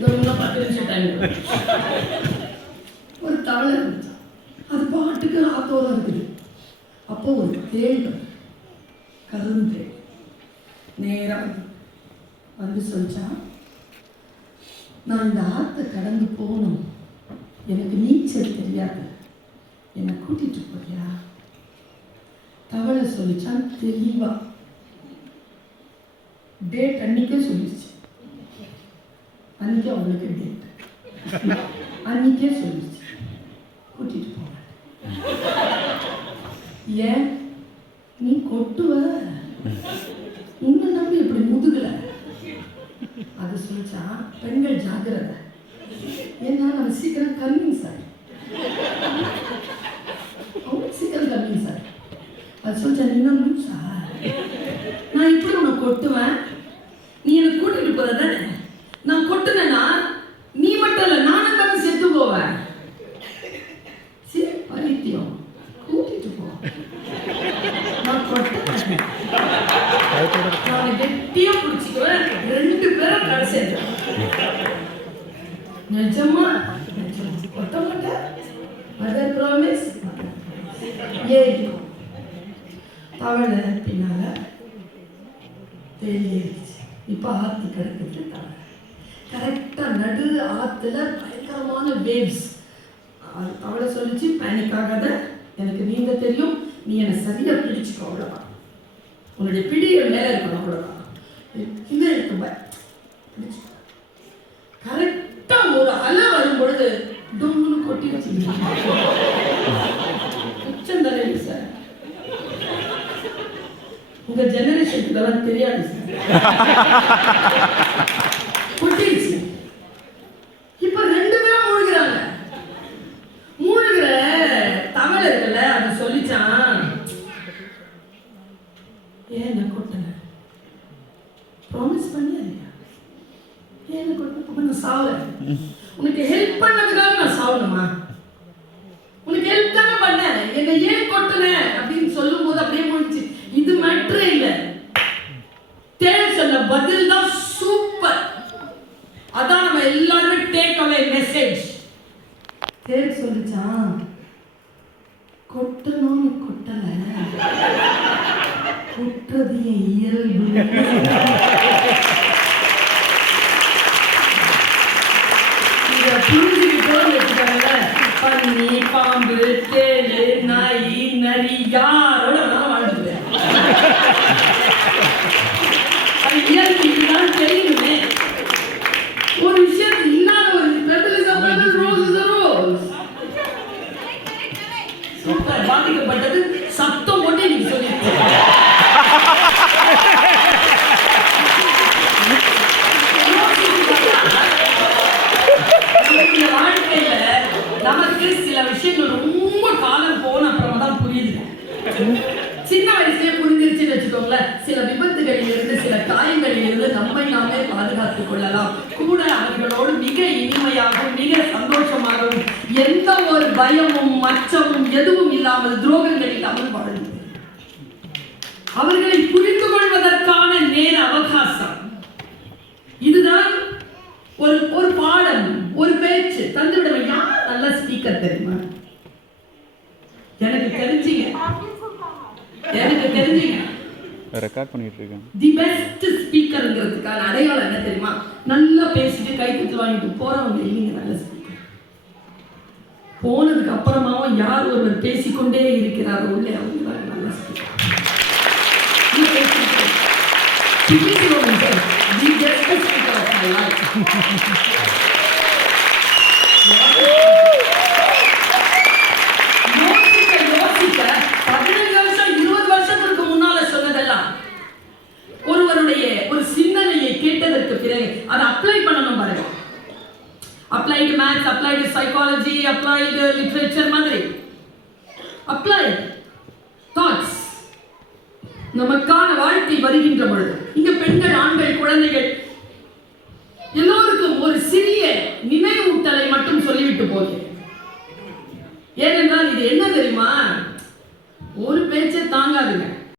இன்னும் 10 நிமிஷம் டைம். ஒரு தவளை இருந்துச்சு, அது பாட்டுக்கு ஆத்தோரம் இருக்குது. அப்போ ஒரு தேள் கருந்தே நேராக வந்து சொல்லிச்சா, நான் இந்த ஆற்றை கடந்து போகணும், எனக்கு நீச்சல் தெரியாது, என்னை கூட்டிட்டு போறியா? தவளை சொல்லிச்சான் தெளிவா. டேட் அன்னைக்கே சொல்லிச்சு, அன்னைக்கே அவங்களுக்கு டேட், அன்னைக்கே சொல்லிச்சு கூட்டிட்டு போங்க. ஏன் நீ கொட்டுவ, உன்னை நம்பி இப்படி முதுகல. அது சொல்லிச்சா, பெண்கள் ஜாக்கிரதை, ஏன்னா நம்ம சீக்கிரம் கன்வின்ஸ் ஆகி சீக்கிரம் கன்வின்ஸ் ஆகி. அது சொல்லிச்சா, நீ என்ன லூசா, நான் இப்படி உன்னை கொட்டுவேன், நீ என்னை கூட்டிட்டு போற தானே, நான் கொட்டுனேன்னா நீ மட்டும் இல்லை நானும் தானே செத்து போவேன். சரி பைத்தியம், கூட்டிட்டு போ, நான் கொட்டுவேன், நான் கெட்டியா பிடிச்சிக்குவேன், 2 பேரும் கடை சேர்ந்தேன். நிஜமா கொட்ட மாட்டேன், மதர் ப்ராமிஸ். ஏறிக்கும் தவளை பின்னால தேடிச்சு. இப்போ ஆற்று கிடக்குது தவளை கரெக்டாக நடு ஆற்றுல பயங்கரமான வேவ்ஸ். தவளை சொல்லிச்சு, பேனிக் ஆகாத, எனக்கு நீந்த தெரியும், நீ என்னை சரியா பிடிச்சிக்கோ, அவ்வளோதான், உன்னுடைய பிடிய மேலே இருக்கணும், அவ்வளோதான், இதை இருக்கு பிடிச்சிக்கோ. கரெக்டாக ஒரு அலை வரும் பொழுது டொம்னு கொட்டி வச்சு உச்சந்தலை சார். உங்க ஜெனரேஷனுக்கு இதெல்லாம் தெரியாது சார். கொட்டிடுச்சு. இப்ப 2 பேரும் மூழ்கிறாங்க. மூழ்கிற தவளை இருக்குல்ல, அது சொல்லிச்சான், ஏன் நான் கொட்டல, ப்ராமிஸ் பண்ணியா, ஏன் கொட்ட, நான் சாவல, உனக்கு ஹெல்ப் பண்ணதுக்காக நான் சாவணுமா, உனக்கு ஹெல்ப் தானே பண்ண, என்னை ஏன் கொட்டுன அப்படின்னு சொல்லும் போது அப்படியே முடிச்சு. இது மேட்ரே இல்லை, தேள் சொன்ன பதில் தான் சூப்பர். அதான் நம்ம எல்லாருமே டேக் அவே மெசேஜ். தேள் சொல்லிச்சான், கொட்டணும்னு கொட்டல, கொட்டுறது என் இயல்பு. இதை புரிஞ்சுக்கிட்டோன்னு வச்சுக்காங்கல்ல, பன்னி, பாம்பு, தேளு, நாய், நரி யாரோட நான் வாழ்ந்துட்டேன். அது இயற்கை இதுதான் தெரியுமே. ஒரு விஷயத்து இல்லாத ஒரு சூப்பர் பாதிக்கப்பட்டது சத்தம் போட்டு நீங்க சொல்லிட்டு வாழ்க்கையில நமக்கு சில விஷயங்கள் ரொம்ப காலம் போன அப்புறமா தான் புரியுது. சின்ன வயசுலயே புரிஞ்சிருச்சுன்னு வச்சுக்கோங்களேன், சில விபத்துகளில் இருந்து சில காயங்களில் இருந்து நம்மை நாமே பாதுகாத்துக் கொள்ளலாம். கூட அவர்களோடு மிக இனிமையாகவும் மிக சந்தோஷமாகவும் எந்த ஒரு பயமும் மச்சமும் எதுவும் இல்லாமல் துரோகங்கள் இல்லாமல் வாழ்ந்து அவர்களை புரிந்து கொள்வதற்கான நேர அவகாசம். இதுதான் ஒரு பாடம், ஒரு பேச்சு தந்துவிட. யார் நல்ல ஸ்பீக்கர் தெரியுமா? எனக்கு தெரிஞ்சீங்க ரெக்கார்ட் பண்ணிட்டு இருக்கேன். தி பெஸ்ட் ஸ்பீக்கர்ங்கிறதுக்கான அடையாளம் என்ன தெரியுமா? நல்லா பேசிட்டு கை குத்து வாங்கிட்டு போறவங்க இல்லைங்க நல்ல ஸ்பீக்கர். போனதுக்கு அப்புறமாவும் யார் ஒருவர் பேசிக்கொண்டே இருக்கிறாரோ உள்ளே அவங்க தான் நல்ல speaker. The best speaker of my life. அதை அப்ளை பண்ணணும் பாருங்க. Applied maths, applied psychology, applied literature மாதிரி அப்ளைடு தாட்ஸ் நமக்கான வாழ்க்கை வருகின்ற பொழுது இங்க பெண்கள், ஆண்கள், குழந்தைகள் எல்லோருக்கும் ஒரு சிறிய நினைவூட்டலை மட்டும் சொல்லிவிட்டு போகிறேன். ஏனென்றால் இது என்ன தெரியுமா, ஒரு பேச்சை தாங்காதுங்க.